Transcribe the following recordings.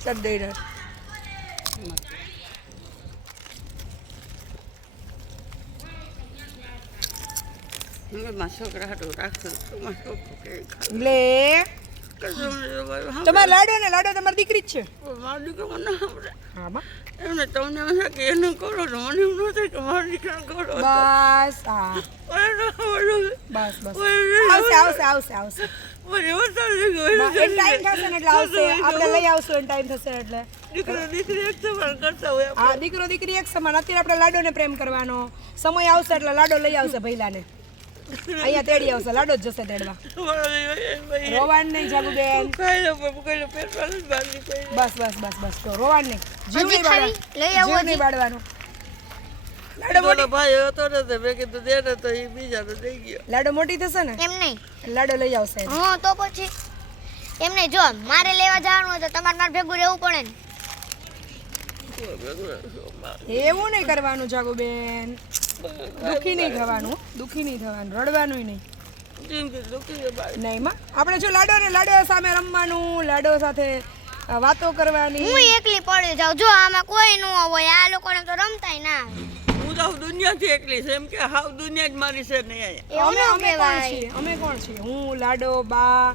કરી દઈને મારા છોકરા હાટું રાખશું તો મારા છોકરો કે ખાય. લે કશું મને મારું સાંભળે. તમારે લાડો ને લાડો તમારી દીકરી જ છે મારો દીકરો મને સાંભળે. હા બા એમને તમને એમ થાય કે એનું કરો તો મને એમ ન થાય કે મારો દીકરો કરો બસ હા મને ન સાંભળે. બસ બસ મને આવશે આવશે આવશે આવશે મને ટાઈમ થશે એટલે આવશે. આપણે લઈ આવશું ટાઈમ થશે એટલે. દીકરો દીકરી એક સમાન કરતા હોય આ દીકરો દીકરી એક સમાન. અત્યારે આપણે લાડોને પ્રેમ કરવાનો. સમય આવશે એટલે લાડો લઈ આવશે ભૈલાને. અહીંયા તેડી આવશે લાડો જ જશે તેડવા. રોવાણ રોવાન નહીં જાગુબેન. બસ બસ બસ બસ તો રોવાન નહીં. જીવ નહીં? બાળવાનું. લાડો ભાઈ હતો ને તે મેં કીધું દે ને તો એ બીજા તો દઈ ગયો. લાડો મોટી થશે ને? એમ નહીં. લાડો લઈ આવશે. હા તો પછી? એમ નહીં જો મારે લેવા જવાનું હોય તો તમારે મારે ભેગું રહેવું પડે ને. એવું નહીં કરવાનું જાગો બેન દુખી નહીં થવાનું દુખી નહીં થવાનું રડવાનું નહીં. નહીં માં. આપણે જો લાડો ને લાડો સામે રમવાનું લાડો સાથે વાતો કરવાની. હું એકલી પડી જાઉં. જો આમાં કોઈ ન હોય આ લોકોને તો રમતાય ના. તો દુનિયાથી એકલી છે. એમ કે હાવ દુનિયા જ મારી છે નહીં અહીંયા. અમે અમે કોણ છીએ? અમે કોણ છીએ? હું લાડો બા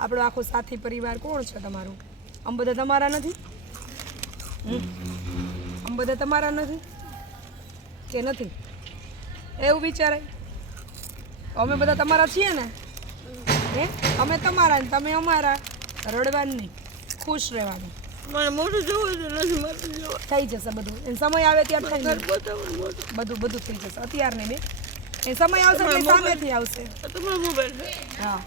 આપણો આખો સાથી પરિવાર કોણ છે તમારું? આમ બધા તમારા નથી? હમ? આમ બધા તમારા નથી? કે નથી? એવું વિચારાય? અમે બધા તમારા છીએ ને? હે? અમે તમારા ને તમે અમારા. રડવાનું નહીં ખુશ રહેવાનું. મને મોટું જોવું છે નથી મારું જોવા. થઈ જશે બધું. એ સમય આવે ત્યારે થઈ જશે બધું બધું થઈ જશે. અત્યાર ને બે એ સમય આવશે એટલે સામેથી આવશે. તમારો મોબાઈલ છે? હા.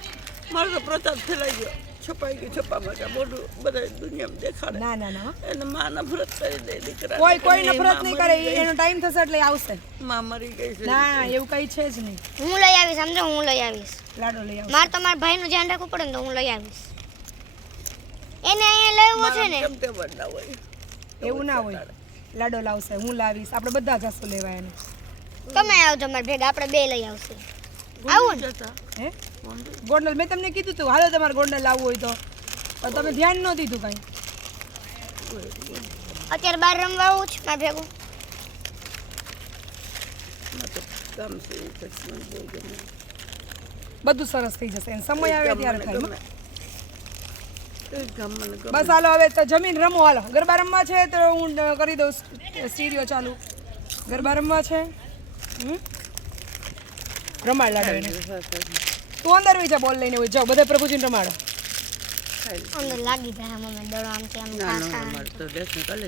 મારો તો પ્રતાપ ફેલાઈ ગયો. છપાઈ ગયું છપા મોટું બધા દુનિયામાં દેખાડે. ના ના ના. એને માં નફરત કરી દે દીકરા કોઈ કોઈ નફરત નહીં કરે. એનો ટાઈમ થશે એટલે આવશે. માં મરી ગઈ છે. ના એવું કઈ છે જ નહીં. હું લઈ આવીશ સમજો હું લઈ આવીશ. લાડો લઈ આવશે. મારે તો ભાઈનું ધ્યાન રાખવું પડે ને તો હું લઈ આવીશ. એને અહીંયા લેવો છે ને. કેમ તે બદલા હોય. એવું ના હોય. લાડો લાવશે હું લાવીશ. આપણે બધા જશું લેવા એને. તમે આવજો મારા ભેગા આપણે બે લઈ આવશે. આવું હે? ગોંડલ. મેં તમને કીધું તું હાલો તમારે ગોંડલ લાવવું હોય તો. પણ તમે ધ્યાન ન દીધું કઈ. અત્યારે બહાર રમવા આવું છું મારા ભેગું. બધું સરસ થઈ જશે. એને સમય આવે ત્યારે થાય હો. ગમે એ કામ મને ગમે બસ હાલો હવે તો જમીન રમો હાલો. ગરબા રમવા છે તો હું કરી દઉં સ્ટીરિયો ચાલુ. ગરબા રમવા છે? હમ? રમાડ લાડો એને. તું અંદર વિચાર બોલ લઈને જાઓ બધા પ્રભુજીને રમાડો. અંદર લાગી જાય મમ્મી દડો આમ તેમ ના